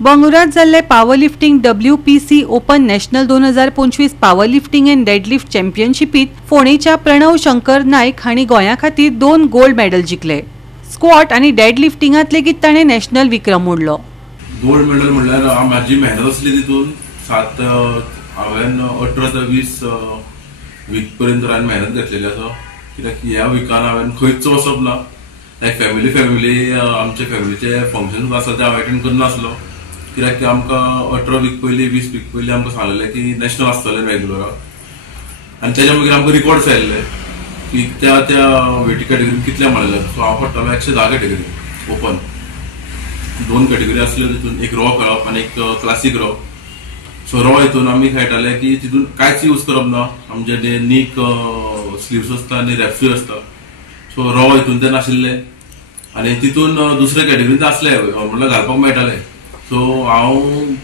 बंगळुरात जाल्ले power lifting WPC open national 2025 power lifting and deadlift चॅम्पियनशिपीत फोंडेच्या प्रणव शंकर नायक हांणी गोंया खातीर 2 गोल्ड मेडल जिखले। स्क्वॉट आनी डेडलिफ्टिंगात लेगीत ताणें नॅशनल विक्रम मोडलो। गोल्ड मेडल म्हणल्यार म्हाजी मेहनत आसली तितून हांवें 18 ते 20 वीक पर्यंत हांवें मेहनत घेतलेली आसा, कित्याक ह्या विकान हांवें खंयच वचप ना। लायक फॅमिली आमच्या फॅमिलीचे फंक्शन आसा ते हांव अटेंड करनासलो, कित्याक आमकां 18 वीक पयलीं 20 वीक पयलीं आमकां सांगलेलें की नॅशनल आसतलें रेग्युलराक। आनी तेच्या मागीर आमकां रिकॉर्ड्स आयिल्ले की त्या वेटी कॅटेगरीन कितले मारले। सो हांव पडटालो 110 कॅटेगरी ओपन। 2 कॅटेगरी आसल्यो तितून, एक रॉ खेळप आनी एक क्लासीक रॉ। सो रॉ हितून आमी खेळटाले की तितून कांयच यूज करप ना, आमचे जे नीक स्लीव्स आसता आनी रॅप्सूय आसता। सो रॉ हितून ते नाशिल्ले आनी तितून दुसऱ्या कॅटेगरीन ते आसले म्हणल्यार घालपाक मेळटाले। सो हांव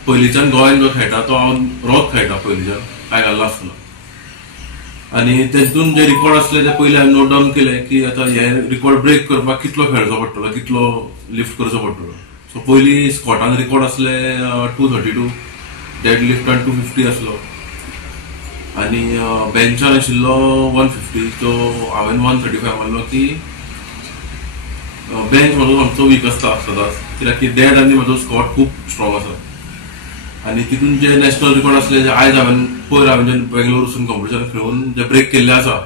पयलींच्यान गोंयांत जो खेळटा तो हांव रॉच खेळटा पयलींच्यान, कांय घालना आसतना। आनी तेतून जे रिकॉर्ड आसले ते पयलीं हांवें नोट डावन केले की आतां हे रिकॉर्ड ब्रेक करपाक कितलो खेळचो पडटलो, कितलो लिफ्ट करचो पडटलो। सो पयलीं स्कॉटान रिकॉर्ड आसले 232, डेड लिफ्टान 250 आसलो आनी बेंचान आशिल्लो 150। सो हांवें 135 मारलो की बेंच म्हाजो आमचो वीक आसता सदांच, कित्याक की डेड आनी म्हाजो स्कॉट खूब स्ट्रॉंग आसा। आनी तितून जे नॅशनल रिकॉर्ड आसले जे आयज हांवें जे बेंगलोर वचून कॉम्पिटिशन खेळून जे ब्रेक केल्ले आसा,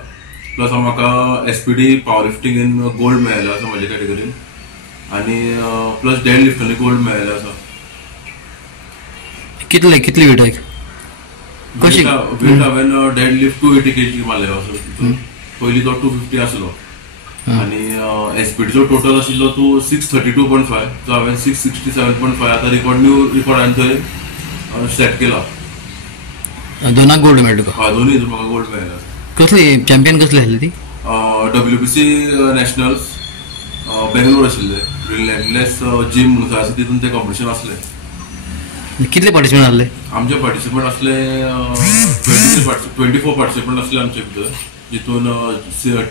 प्लस म्हाका SPD पॉवर लिफ्टिंगेन गोल्ड मेळ्ळेले आसा म्हाज्या कॅटेगरीन, आनी प्लस डेड लिफ्टांनी गोल्ड मेळ्ळेले आसा। कितले वेट वेट हांवें डेड लिफ्ट 280 kg मारलेलो आसा। पयलीं तो 250 आसलो आनी SPD टोटल आशिल्लो तो 632.5, जो हांवें 667.5 आतां न्यू रिकॉर्डान थंय सेट केला। दोनाक गोल्ड मेळ्ळो तुका? दोनूय म्हाका गोल्ड मेळ्ळेले। कसली चॅम्पियन कसली आसली ती? WBC नॅशनल्स बेंगलोर आशिल्ले, रिलॅन्सलेस जिम म्हणून आसा तितून ते कॉम्पिटिशन आसले। कितले पार्टिसिपेंट आसले? आमचे पार्टिसिपेंट आसले 24 पार्टिसिपेंट आसले आमचे भितर, जितून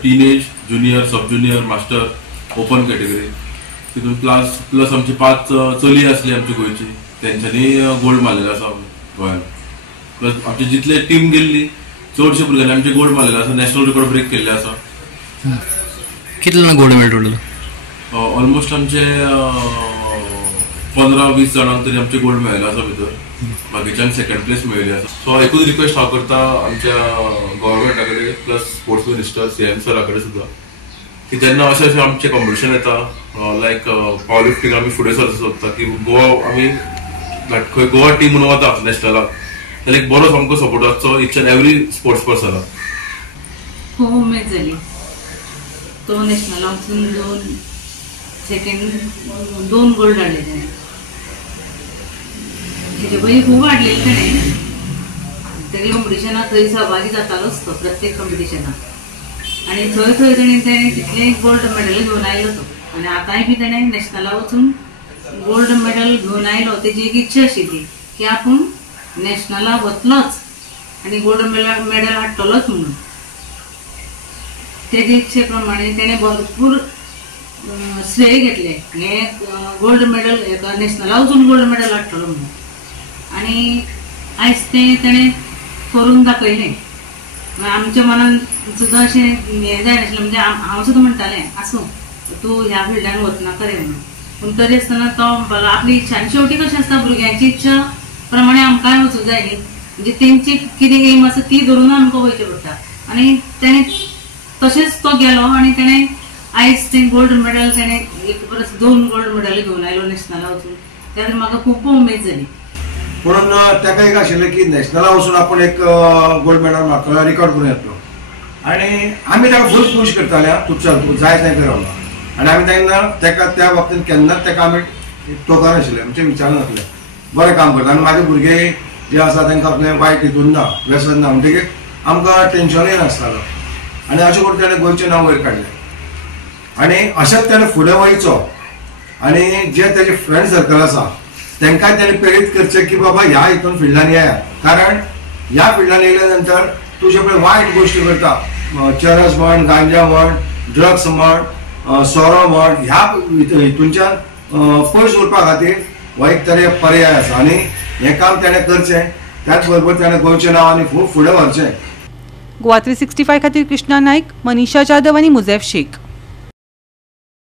टीनेज, ज्युनियर, सब ज्युनियर, मास्टर, ओपन कॅटेगरी। तितून प्लस आमची 5 चली आसली आमची गोंयची, तेंच्यांनी गोल्ड मारलेले आसा गोंयांत। प्लस आमची जितले टीम गेल्ली चडशे भुरग्यांनी आमचे गोल्ड मारलेले आसा, नॅशनल रिकॉर्ड ब्रेक केल्ले आसा। कितले जाणां गोल्ड मेळ्ळे टोटल? ऑलमोस्ट आमचे 15-20 जाणांक तरी आमचे गोल्ड मेळ्ळेले आसा भितर, बाकीच्यांक सेकंड प्लेस मेळ्ळी आसा। सो एकूच रिक्वेस्ट हांव करता आमच्या गव्हर्नमेंटा कडेन प्लस स्पोर्ट्स मिनिस्टर CM सरा कडेन सुद्दां की जेन्ना अशें आमचे कॉम्पिटिशन येता, लायक पॉवर लिफ्टिंग आमी फुडें सरचो सोदता की गोवा आमी खंय गोवा टीम म्हणून वता नॅशनलाक, जाल्यार एक बरोच आमकां सपोर्ट आसचो इच एंड एवरी स्पोर्ट्स पर्सनाक। खूब उमेद जाली। तो नॅशनलाक वचून दोन गोल्ड हाडले ताणें। तेजे पयलीं खूब हाडलेले ताणें, तेगे कॉम्पिटिशनाक थंय सहभागी जातालोच तो प्रत्येक कॉम्पिटिशनाक। आनी थंय ताणें तितले गोल्ड मेडल घेवन आयलो तो। आनी आतांय बी ताणें नॅशनलाक वचून गोल्ड मेडल घेवन आयलो। तेजी एक इच्छा आशिल्ली की आपूण नॅशनलाक वतलोच आनी गोल्ड मेडल हाडटलोच म्हणून। तेजे इच्छे प्रमाणे ताणें भरपूर श्रेय घेतले, हे गोल्ड मेडल नॅशनलाक वचून गोल्ड मेडल हाडटलो म्हणून। आनी आयज तें ताणें करून दाखयलें। आमच्या मनान सुद्दां अशें हें जाय नाशिल्लें, म्हणजे हांव सुद्दां म्हणटालें आसूं तूं ह्या फिल्डान वचनाका रे म्हणून, पूण तरी आसतना तो आपली इच्छा। आनी शेवटी कशें आसता, भुरग्यांची इच्छा प्रमाणे आमकांय वचूंक जाय न्ही, म्हणजे तेंची कितें एम आसा ती धरून आमकां वयचें पडटा। आनी ताणें तशेंच तो गेलो आनी ताणें आयज तें गोल्ड मेडल ताणें एक परस 2 गोल्ड मेडल घेवन आयलो नॅशनलाक वचून। त्या म्हाका खूब उमेद जाली। म्हणून ताका एक आशिल्लें की नॅशनलाक वचून आपूण एक गोल्ड मेडल मारतलो, रिकॉर्ड करून येतलो। आनी आमी ताका फूल पुश करताले, तूं चल तूं जाय तें कर म्हणून। आनी आमी तेन्ना ताका त्या वक्तान केन्नाच ताका आमी टोकनाशिल्ले, म्हणजे विचारनासले बरें काम करता। आनी म्हाजे भुरगे जे आसा तांकां आपलें वायट हितून ना, व्यसन ना, म्हणटकीर आमकां टेन्शनूय नासतालो। आनी अशें करून ताणें गोंयचें नांव वयर काडलें। आनी अशेंच ताणें फुडें वयचो आनी जे ताजे फ्रेंड सर्कल आसा तांकांय ताणें प्रेरीत करचें की बाबा ह्या हितून फिल्डान येयात, कारण ह्या फिल्डान येयल्या नंतर तूं जे पळय वायट गोश्टी करता, चरस म्हण, गांजा म्हण, ड्रग्स म्हण, सोरो म्हण, ह्या हितूनच्यान पयस उरपा खातीर हो एक तरी पर्याय आसा आनी हें काम ताणें करचें, त्याच बरोबर ताणें गोंयचें नांव आनी खूब फुडें व्हरचें. गोवा 365 खातीर कृष्णा नायक, मनीषा जाधव आनी मुझेफ शेख.